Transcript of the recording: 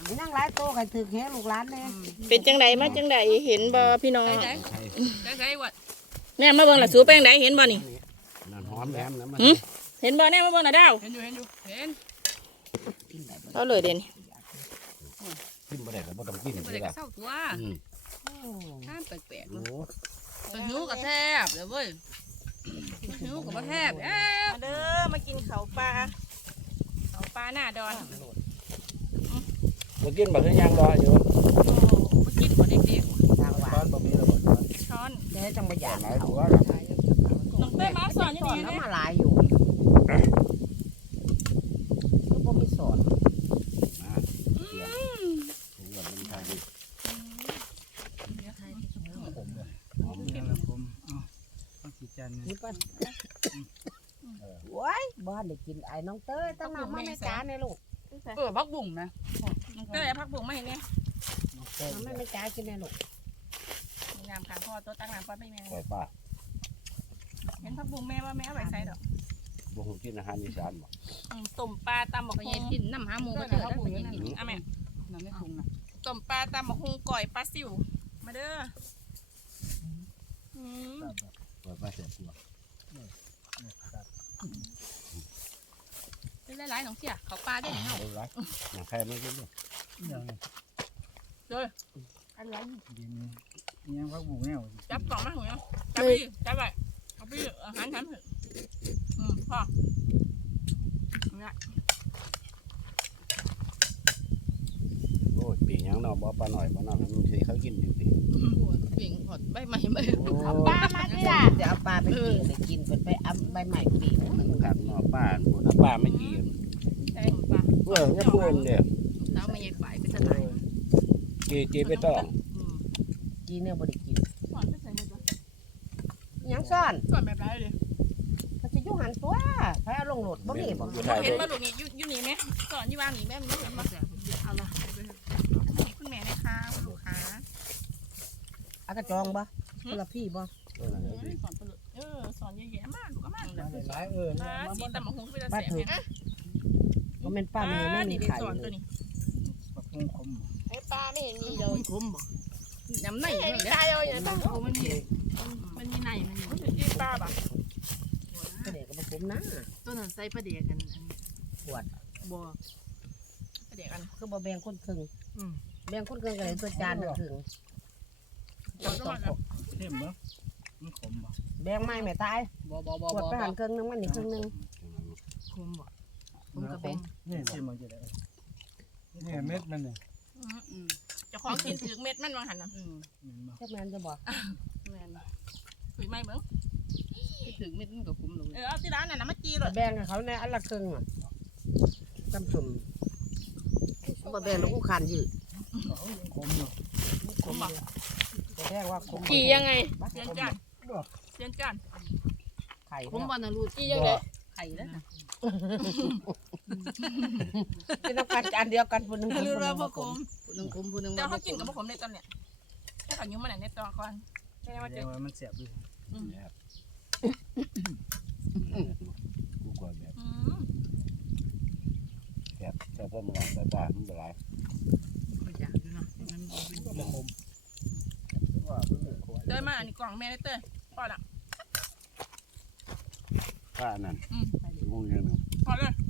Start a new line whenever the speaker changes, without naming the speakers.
ยังหลายโตกันถือแค่ลูกหลานเนี่ย
เป็นจังไดมาจังไดเห็นบ่พี่น้อง
ได้วะ
แม่มาเบิ่งล่ะสูเป็นจังไดเห็นบ่นี่
นั่นหอมแหมนะมัน
เห็นบ่แน่มาเบิ่งน่ะดาว
เห็นเห็น
เอาเลยเด่น
กินบ่ได้ก็บ่ต้องกิน
บ่
สิ
ได้ก
ล่ะ
ระเซ้าตัวข้ามแปลกๆ
โอ้
หิวกับแทบเดี๋ยวเว้ยหิวกับบ่แทบ
มาเด้อมากินข้าวปลาหน้าดอน
บ่กินบ่คือยังรออยู่
มากินบ่เด็ก
ทางหวา
ตอน
น
บ่มีระเบิด
ช้อน
เดี๋ยวจังบ่อยาก
ไหน
เขา
ตัว
น้องเต้มาสอนอยู่
สอน
นี่
แล้ว
นะ
มาหลายอยู่ก็บ่มีสอน
มาเดี๋ยวผมว่ามันทางดีหอม
นี่แหละผมเอากี่จาน
นี่ป่ะว้ายบ้านได้กินไอ้น้องเต้ยตั้งน้ำมาในจานเนี่ยลูก
พักบุ่งนะ
น้องเต้พักบุ้งมาให้เนี่ย
น้ำไม่จานกินเนี่ยลูก
งามขางพ่อตัวตั้งน้ำพ่อไม่แม่
ปล่อยป้า
เห็นพักบุ้งแม่ว่าแม่เอาไว้ใส่ดอก
บ่ฮู้กินอาหารอีสานบ่
ต้มปลาตำบัก
ไป
ฮุ
ยั
ง
งกินน้ำหาหมูมาเถอะได้ไปยังกิน
อ่ะแม่
น้ำไม่ปรุงนะ
ต้มปลาตำบักฮุงก่อยปลาซิวมาเด้อ
ปล่อยป้าเสียตัว
เป็นหลายๆน้องเสียเขาปลาได้เนาะ
เอาละหนังไข่ไม่กินด้วย
อะไร
ดินยังพักบุกแนว
จับกล่องมาหูเนาะจับไปจับไปเอาไปอาหารทำเถอะพ่อเนี่ย
โอ้ยปีหยังเนาะบ่ปลาหน่อยบ่น้อยมันสิเขากินจริง
เปลี่ยนหอดใบใหม่ใบ
ๆโอ้
เอาปลามาดิล่ะจะเอาปลาไปกินไปกินไปเอาใบใหม่ปี
มันขัดเนาะป้าหมดป้าไม่กิน
ใช่ปลา
เออเนี่ยเพื่อนเด้อ
เท้าไม่ใหญ่ฝ่ายเป็นสไตล์
เจไปต้อง
กินเนี่ยบ่ได้กิน
สอนไม่ใส่เลย
ยังซ่อน
สอนแบบไรเลย
ก็สิอยู่หันตัวไปเอาลงโหลดบ่มีบ่
อยู่ท้าย
เห็น
ร
มา
ถ
ลูกนี่อยู่นี่ไหมสอนอยู่วางนี่แม่ไม่เห็นมาเอาละคุณแม่นะคะคุณลูกค้า
อากระจองบ่คนละพี่บ่
สอนไปเลยสอนเยอะแยะมากลูกก็มาก
หลาย
ป
เนี่ย
ลาสีตำบักฮุงก็เป็น
บ้าน
แสบ
ถูก
เนี่ย
บ่แม่นป้าแม่ไม่มี
นี่
ขาย
สอน
เล
ตัวย นี้
ปักพุงคม
ไอ้ปลาไม่เห็นมีเลย
คมบ่น้ำใน
ไม่
เลย
ใช่เอาอย่างนั้น
มันมีในมันมี
มันกินปลาป่ะ
ก็เด็กก็บ่คุ้มนะ
ต้นนั้นใส่ประเดี๋ยวกันบ่
เด็กกัน
คือบ่แบ่งคนครึ่งแบ่งคนครึ่งก็ได้ตัวจานละครึ่ง
ต้องต้อง
เข้มบ่มันขมบ่
แบ่งไม้แม่ตาย
บ่
ขวดไปหันครึ่งนึงมันนี่ครึ่งนึง
คมบ่ผมกระเบง
นี่เข้มมันจะได้นี่เม็ดมันเนี่ย
จะของกินถึงเม็ดมันวางหันนะ
จักแม่นจะบ่
แม่น
คุยไม่เบิ้ง
ถึงเม็ดมันก็คุ้มลง
เอาที่ร้านน่ะนะมาจีเลย
แบ่งให้เขาในอันละครึ่งอ่ะจำสุ่มบ่แบ่งแล้วกูคันยืด
ขมเนาะ
ขมบ่
ก็แบ่งว่าคม
จียังไงเซียนจานเซียนจาน
ไข่
คุ้ม
เนาะ
วันนะลูก
จียังไง
ไข่แล้วนะ
กินน้ำกันจานเดียวกันพุ่นนึง
รู้ว่าพ่อคม
ผู้นึงคุ้มผู้นึง
แต่เขากินกับผมในตอนเนี้ยถ้าเขายุ่งมาไหนในตอนก่อนใช่ไหมว่า
แส
จะ
ดงว่ามันเสียบด้วย
กูกลัวแบบแบบแต่พอมาแต่ตามันเป็นไร
ก็อยากอยู่เนาะมัน
เต้ยมาอันนี้กล่องแม่ได้เต้ยพอละ
ป้านั่น
อืม
งงยังนึง
พอเลย